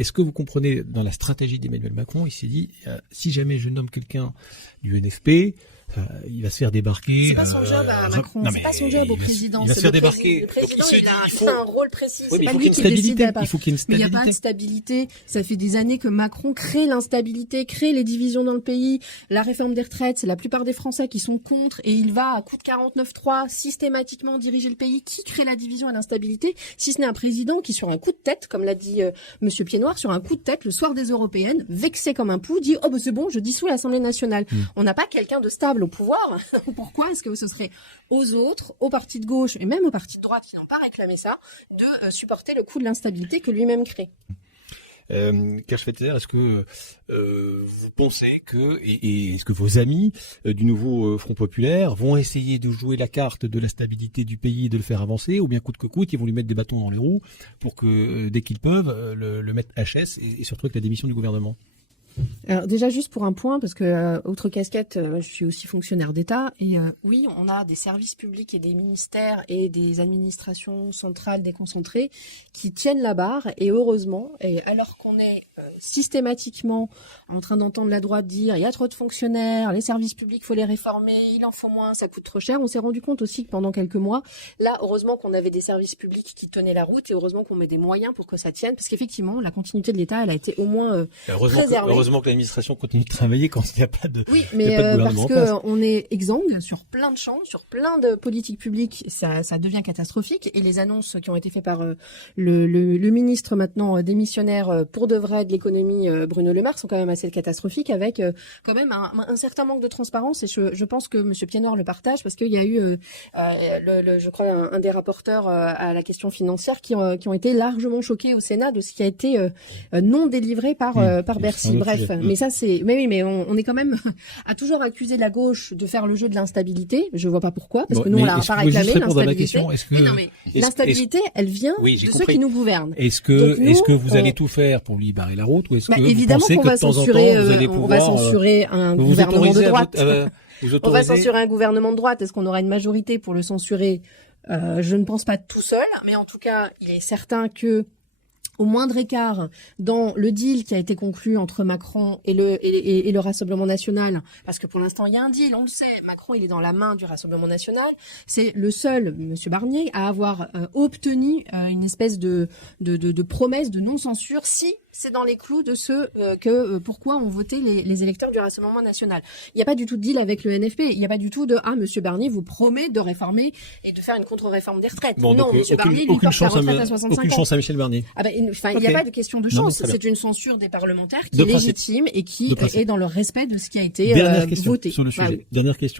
est-ce que vous comprenez, dans la stratégie d'Emmanuel Macron, il s'est dit, si jamais je nomme quelqu'un du NFP, il va se faire débarquer. C'est pas son job à Macron, c'est pas son job au président. Il va se faire débarquer. Le président, il a un rôle précis. Oui, c'est pas lui qui décide. Il faut qu'il y ait une stabilité. Mais il n'y a pas de stabilité. Ça fait des années que Macron crée l'instabilité, crée les divisions dans le pays. La réforme des retraites, c'est la plupart des Français qui sont contre et il va à coup de 49.3 systématiquement diriger le pays. Qui crée la division et l'instabilité si ce n'est un président qui, sur un coup de tête, comme l'a dit Monsieur Piednoir, sur un coup de tête, le soir des européennes, vexé comme un pou, dit « Oh, ben c'est bon, je dissous l'Assemblée nationale ». On n'a pas quelqu'un de stable au pouvoir. Pourquoi est-ce que ce serait aux autres, aux partis de gauche et même aux partis de droite qui n'ont pas réclamé ça, de supporter le coup de l'instabilité que lui-même crée? Kerschfetter, est-ce que vous pensez que, et est-ce que vos amis du nouveau Front Populaire vont essayer de jouer la carte de la stabilité du pays et de le faire avancer, ou bien coûte que coûte, ils vont lui mettre des bâtons dans les roues pour que, dès qu'ils peuvent, le mettre HS et surtout avec la démission du gouvernement? Alors déjà juste pour un point, parce que autre casquette, je suis aussi fonctionnaire d'État et oui, on a des services publics et des ministères et des administrations centrales déconcentrées qui tiennent la barre et heureusement, et alors qu'on est systématiquement en train d'entendre la droite dire il y a trop de fonctionnaires, les services publics faut les réformer, il en faut moins, ça coûte trop cher. On s'est rendu compte aussi que pendant quelques mois, là heureusement qu'on avait des services publics qui tenaient la route et heureusement qu'on met des moyens pour que ça tienne, parce qu'effectivement la continuité de l'État elle a été au moins préservée. Heureusement que l'administration continue de travailler quand il n'y a pas de oui, mais parce que on est exsangue sur plein de champs, sur plein de politiques publiques, ça devient catastrophique. Et les annonces qui ont été faites par le ministre maintenant démissionnaire pour de vrai de l'économie, Bruno Le Maire, sont quand même assez catastrophiques, avec quand même un certain manque de transparence. Et je pense que Monsieur Piednoir le partage, parce qu'il y a eu, je crois, un des rapporteurs à la question financière qui ont été largement choqués au Sénat de ce qui a été non délivré par Bercy. Bref, mais ça c'est, mais oui, mais on est quand même à toujours accuser la gauche de faire le jeu de l'instabilité. Je vois pas pourquoi, parce que nous on l'a pas réclamé l'instabilité. L'instabilité, elle vient de ceux qui nous gouvernent. Est-ce que vous allez tout faire pour lui barrer la route, ou est-ce que vous pensez que de temps en temps vous allez pouvoir on va censurer un gouvernement de droite? On va censurer un gouvernement de droite. Est-ce qu'on aura une majorité pour le censurer? Je ne pense pas tout seul, mais en tout cas, il est certain que au moindre écart dans le deal qui a été conclu entre Macron et le Rassemblement national, parce que pour l'instant il y a un deal, on le sait, Macron il est dans la main du Rassemblement national, c'est le seul, Monsieur Barnier, à avoir obtenu une espèce de promesse de non-censure si c'est dans les clous de ceux pourquoi ont voté les électeurs du Rassemblement national. Il n'y a pas du tout de deal avec le NFP. Il n'y a pas du tout de Monsieur Barnier vous promet de réformer et de faire une contre-réforme des retraites. Bon, non, Monsieur Barnier lui porte la retraite à 65 ans. Aucune chance à Michel Barnier. Il n'y a pas de question de chance. C'est une censure des parlementaires qui est légitime et qui est dans le respect de ce qui a été voté. Sur le sujet. Dernière question.